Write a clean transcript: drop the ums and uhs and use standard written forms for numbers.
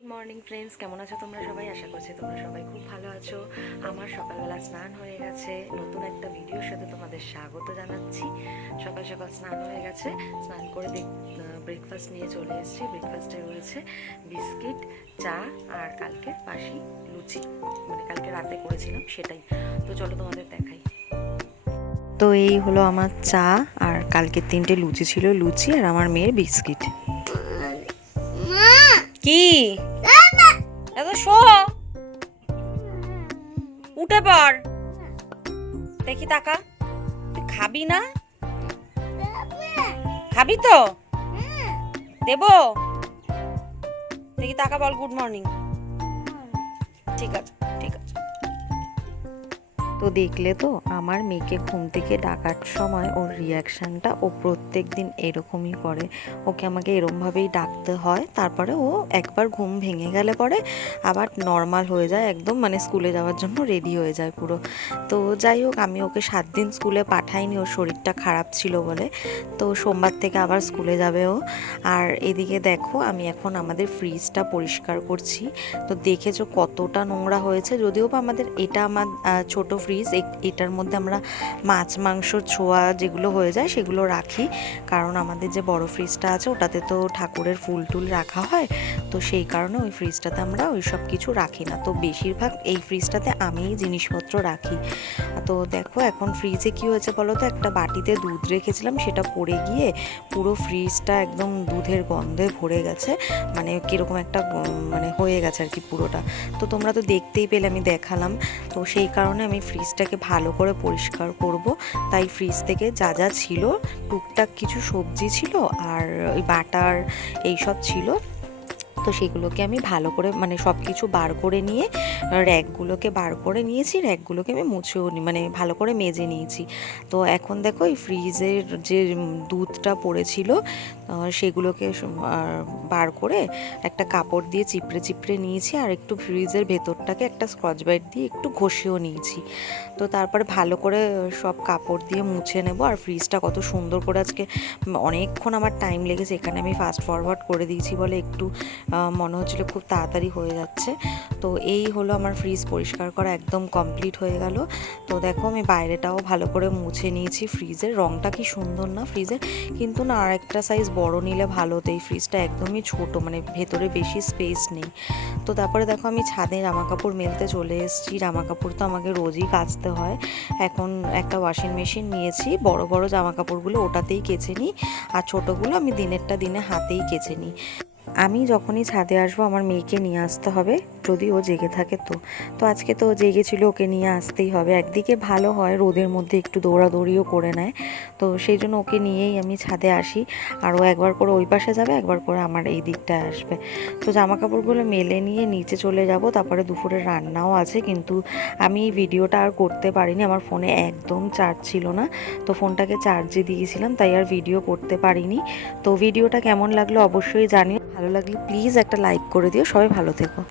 Good morning friends, কেমন আছো তোমরা সবাই? আশা করছি তোমরা সবাই খুব ভালো আছো। আমার সকালবেলা স্নান হয়ে গেছে। নতুন একটা ভিডিওর সাথে তোমাদের স্বাগত জানাচ্ছি। সকাল সকাল স্নান হয়ে গেছে। স্নান করে ব্রেকফাস্ট নিয়ে চলে এসেছি। ব্রেকফাস্টে রয়েছে বিস্কিট, চা আর কালকে বাসি লুচি, মানে কালকে রাতে করেছিলাম সেটাই। তো চলো তোমাদের দেখাই। তো এই হলো আমার চা, আর কালকে 3টে লুচি ছিল, লুচি আর আমার মেয়ের বিস্কিট। কি এত শো, উঠে পড়, দেখি তাকা। তুই খাবি না? খাবি তো দেবো, দেখি তাকা, বল গুড মর্নিং। ঠিক আছে ঠিক আছে। তো দেখলে তো আমার মেয়েকে ঘুম থেকে ডাকার সময় ওর রিয়াকশানটা, ও প্রত্যেক দিন এরকমই করে। ওকে আমাকে এরমভাবেই ডাকতে হয়, তারপরে ও একবার ঘুম ভেঙে গেলে পরে আবার নর্মাল হয়ে যায় একদম, মানে স্কুলে যাওয়ার জন্য রেডি হয়ে যায় পুরো। তো যাই হোক, আমি ওকে 7 দিন স্কুলে পাঠাইনি, ওর শরীরটা খারাপ ছিল বলে। তো সোমবার থেকে আবার স্কুলে যাবে ও। আর এদিকে দেখো, আমি এখন আমাদের ফ্রিজটা পরিষ্কার করছি। তো দেখেছো কতটা নোংরা হয়েছে। যদিও বা এটা আমার ছোট ফ্রিজ, এটার মধ্যে আমরা মাছ মাংস ছোঁয়া যেগুলো হয়ে যায় সেগুলো রাখি, কারণ আমাদের যে বড় ফ্রিজটা আছে ওটাতে তো ঠাকুরের ফুল টুল রাখা হয়। তো সেই কারণে ওই ফ্রিজটাতে আমরা ওই সব কিছু রাখি না। তো বেশিরভাগ এই ফ্রিজটাতে আমিই জিনিসপত্র রাখি। তো দেখো এখন ফ্রিজে কি হয়েছে বলো তো, একটা বাটিতে দুধ রেখেছিলাম, সেটা পড়ে গিয়ে পুরো ফ্রিজটা একদম দুধের গন্ধে ভরে গেছে, মানে কীরকম একটা মানে হয়ে গেছে আর কি পুরোটা। তো তোমরা তো দেখতেই পেলে, আমি দেখালাম। তো সেই কারণে আমি ফ্রিজটাকে ভালো করে পরিষ্কার করব। তাই ফ্রিজ থেকে যা যা ছিল, টুকটাক কিছু সবজি ছিল আর ওই বাটার এইসব ছিল, তো সেগুলোকে আমি ভালো করে মানে সব কিছু বার করে নিয়ে র্যাকগুলোকে বার করে নিয়েছি, র্যাকগুলোকে আমি মুছেও মানে ভালো করে মেজে নিয়েছি। তো এখন দেখো এই ফ্রিজের যে দুধটা পড়েছিল সেগুলোকে বার করে একটা কাপড় দিয়ে চিপড়ে চিপড়ে নিয়েছি, আর একটু ফ্রিজের ভেতরটাকে একটা স্কচ ব্রাইট দিয়ে একটু ঘষেও নিয়েছি। তো তারপরে ভালো করে সব কাপড় দিয়ে মুছে নেব। আর ফ্রিজটা কত সুন্দর করে আজকে অনেকক্ষণ আমার টাইম লেগেছে, এখানে আমি ফাস্ট ফরওয়ার্ড করে দিয়েছি বলে একটু মনে হচ্ছিলো খুব তাড়াতাড়ি হয়ে যাচ্ছে। তো এই হলো আমার ফ্রিজ পরিষ্কার করা একদম কমপ্লিট হয়ে গেল। তো দেখো আমি বাইরেটাও ভালো করে মুছে নিয়েছি। ফ্রিজের রঙটা কি সুন্দর না ফ্রিজের, কিন্তু না আর একটা সাইজ বড় নিলে ভালো হতো। এই ফ্রিজটা একদমই ছোট, মানে ভেতরে বেশি স্পেস নেই। তো তারপরে দেখো আমি ছাদে জামা কাপড় মেলতে চলে এসেছি। জামা কাপড় তো আমাকে রোজই কাচতে হয়। এখন একটা ওয়াশিং মেশিন নিয়েছি, বড় বড় জামা কাপড়গুলো ওটাতেই কেচে নিই, আর ছোটোগুলো আমি দিনেরটা দিনে হাতেই কেচে নিই। আমি যখনই ছাদে আসবো আমার মেয়েকে নিয়ে আসতে হবে, যদি ও জেগে থাকে। তো আজকে তো ও জেগেছিল, ওকে নিয়ে আসতেই হবে। একদিকে ভালো হয়, রোদের মধ্যে একটু দৌড়াদৌড়িও করে নেয়, তো সেই জন্য ওকে নিয়েই আমি ছাদে আসি। আর ও একবার করে ওই পাশে যাবে, একবার করে আমার এই দিকটায় আসবে। তো জামা কাপড়গুলো মেলে নিয়ে নিচে চলে যাব। তারপরে দুপুরের রান্নাও আছে, কিন্তু আমি এই ভিডিওটা আর করতে পারিনি, আমার ফোনে একদম চার্জ ছিল না। তো ফোনটাকে চার্জে দিয়েছিলাম, তাই আর ভিডিও করতে পারিনি। তো ভিডিওটা কেমন লাগলো অবশ্যই জানিও। ভালো লাগলে প্লিজ একটা লাইক করে দিও। সবাই ভালো থেকো।